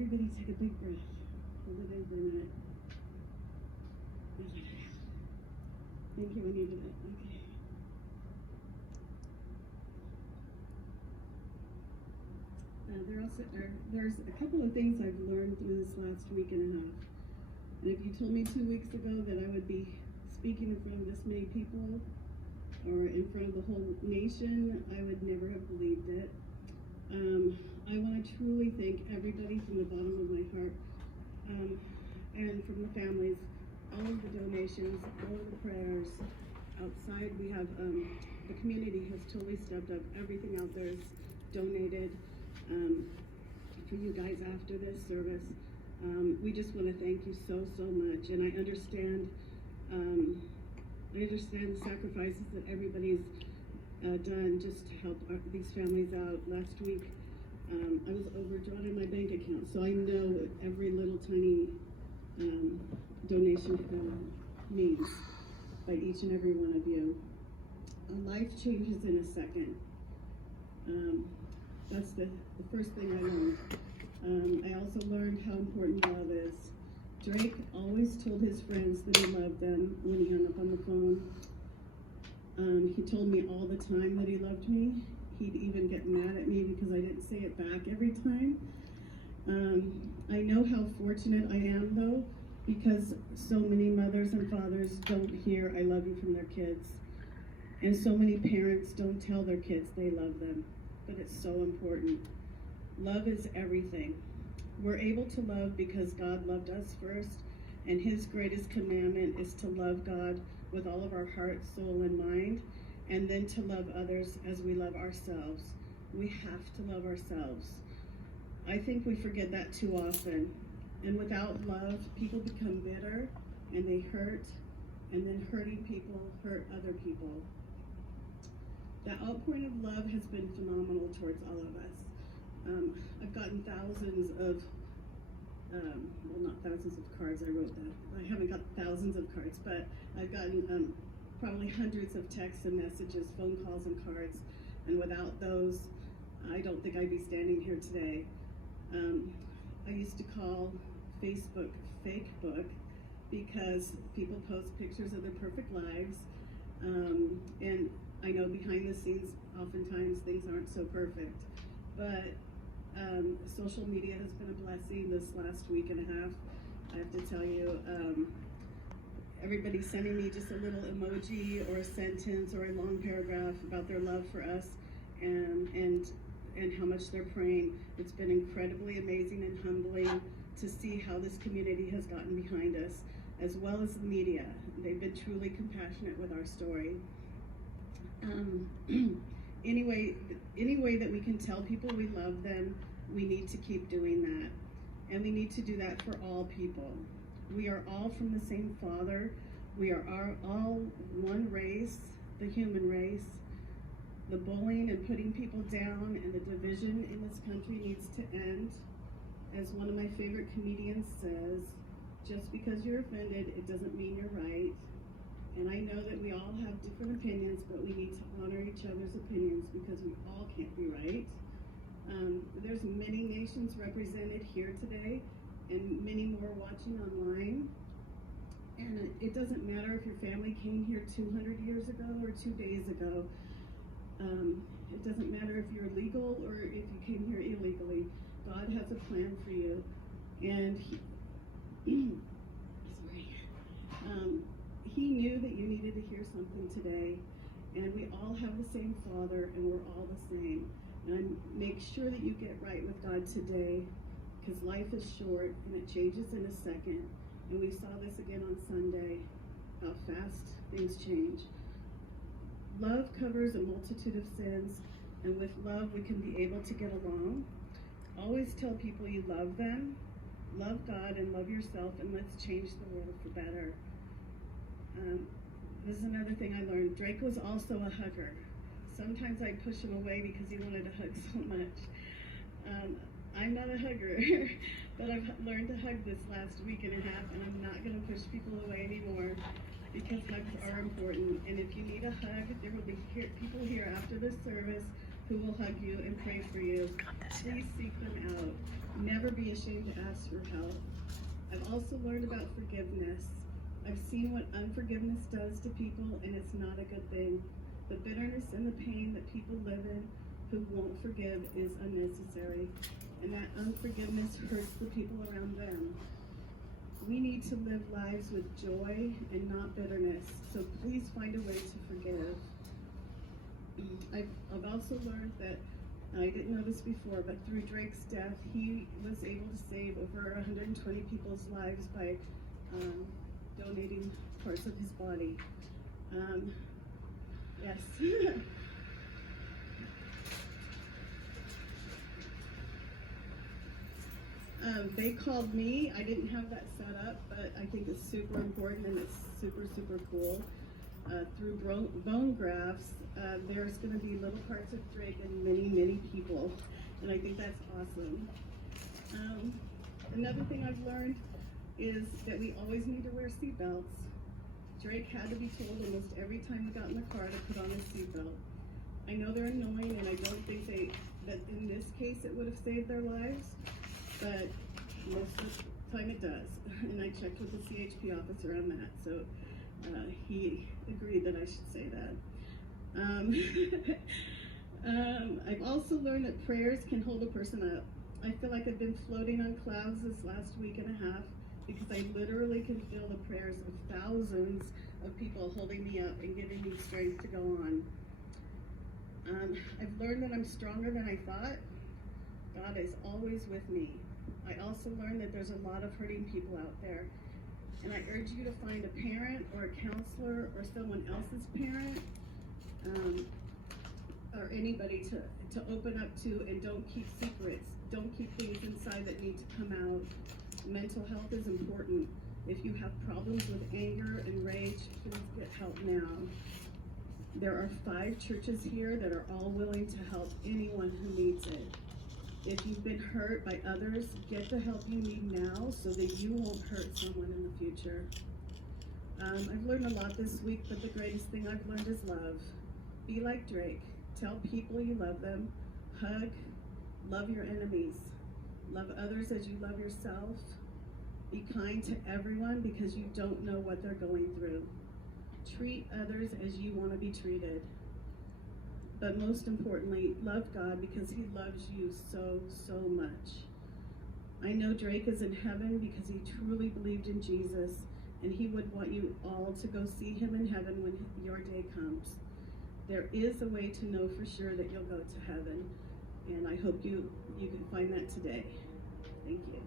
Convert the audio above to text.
Everybody take a big breath. Hold it in for a minute. Thank you when you did it. Okay. There's a couple of things I've learned through this last week and a half. And if you told me 2 weeks ago that I would be speaking in front of this many people or in front of the whole nation, I would never have believed it. I want to truly thank everybody from the bottom of my heart and from the families, all of the donations, all of the prayers. Outside, we have the community has totally stepped up. Everything out there is donated for you guys after this service. We just want to thank you so much, and I understand the sacrifices that everybody's done just to help these families out. Last week, I was overdrawn in my bank account, so I know what every little tiny donation means by each and every one of you. A life changes in a second. That's the first thing I learned. I also learned how important love is. Drake always told his friends that he loved them when he hung up on the phone. He told me all the time that he loved me. He'd even get mad at me because I didn't say it back every time. I know how fortunate I am, though, because so many mothers and fathers don't hear I love you from their kids. And so many parents don't tell their kids they love them, but it's so important. Love is everything. We're able to love because God loved us first, and his greatest commandment is to love God with all of our heart, soul, and mind, and then to love others as we love ourselves. We have to love ourselves. I think we forget that too often. And without love, people become bitter, and they hurt, and then hurting people hurt other people. The outpouring of love has been phenomenal towards all of us. I've gotten thousands of, well, not thousands of cards, I wrote that. I haven't got thousands of cards, but I've gotten probably hundreds of texts and messages, phone calls and cards, and without those, I don't think I'd be standing here today. I used to call Facebook fake book because people post pictures of their perfect lives, and I know behind the scenes, oftentimes things aren't so perfect, but social media has been a blessing this last week and a half. I have to tell you, everybody's sending me just a little emoji or a sentence or a long paragraph about their love for us and how much they're praying. It's been incredibly amazing and humbling to see how this community has gotten behind us, as well as the media. They've been truly compassionate with our story. Any way that we can tell people we love them, we need to keep doing that. And we need to do that for all people. We are all from the same Father. We are all one race, the human race. The bullying and putting people down and the division in this country needs to end. As one of my favorite comedians says, just because you're offended, it doesn't mean you're right. And I know that we all have different opinions, but we need to honor each other's opinions because we all can't be right. There's many nations represented here today and many more watching online. And it doesn't matter if your family came here 200 years ago or 2 days ago. It doesn't matter if you're legal or if you came here illegally. God has a plan for you. And he knew that you needed to hear something today. And we all have the same Father, and we're all the same. And make sure that you get right with God today, because life is short and it changes in a second. And we saw this again on Sunday, how fast things change. Love covers a multitude of sins, and with love we can be able to get along. Always tell people you love them, love God, and love yourself, and let's change the world for better. This is another thing I learned. Drake was also a hugger. Sometimes I'd push him away because he wanted to hug so much. I'm not a hugger, but I've learned to hug this last week and a half, and I'm not going to push people away anymore because hugs are important. And if you need a hug, there will be people here after this service who will hug you and pray for you. Please seek them out. Never be ashamed to ask for help. I've also learned about forgiveness. I've seen what unforgiveness does to people, and it's not a good thing. The bitterness and the pain that people live in who won't forgive is unnecessary, and that unforgiveness hurts the people around them. We need to live lives with joy and not bitterness, so please find a way to forgive. I've also learned that, I didn't know this before, but through Drake's death, he was able to save over 120 people's lives by donating parts of his body. Yes. They called me. I didn't have that set up, but I think it's super important and it's super, super cool. Through bone grafts, there's going to be little parts of Drake in many, many people, and I think that's awesome. Another thing I've learned is that we always need to wear seatbelts. Drake had to be told almost every time he got in the car to put on his seatbelt. I know they're annoying, and I don't think that in this case it would have saved their lives, but most of the time it does. And I checked with the CHP officer on that, so he agreed that I should say that. I've also learned that prayers can hold a person up. I feel like I've been floating on clouds this last week and a half because I literally can feel the prayers of thousands of people holding me up and giving me strength to go on. I've learned that I'm stronger than I thought. God is always with me. I also learned that there's a lot of hurting people out there. And I urge you to find a parent or a counselor or someone else's parent or anybody to open up to, and don't keep secrets. Don't keep things inside that need to come out. Mental health is important. If you have problems with anger and rage, please get help now. There are 5 churches here that are all willing to help anyone who needs it. If you've been hurt by others, get the help you need now so that you won't hurt someone in the future. I've learned a lot this week, but the greatest thing I've learned is love. Be like Drake. Tell people you love them. Hug. Love your enemies. Love others as you love yourself. Be kind to everyone because you don't know what they're going through. Treat others as you want to be treated. But most importantly, love God because he loves you so, so much. I know Drake is in heaven because he truly believed in Jesus, and he would want you all to go see him in heaven when your day comes. There is a way to know for sure that you'll go to heaven, and I hope you can find that today. Thank you.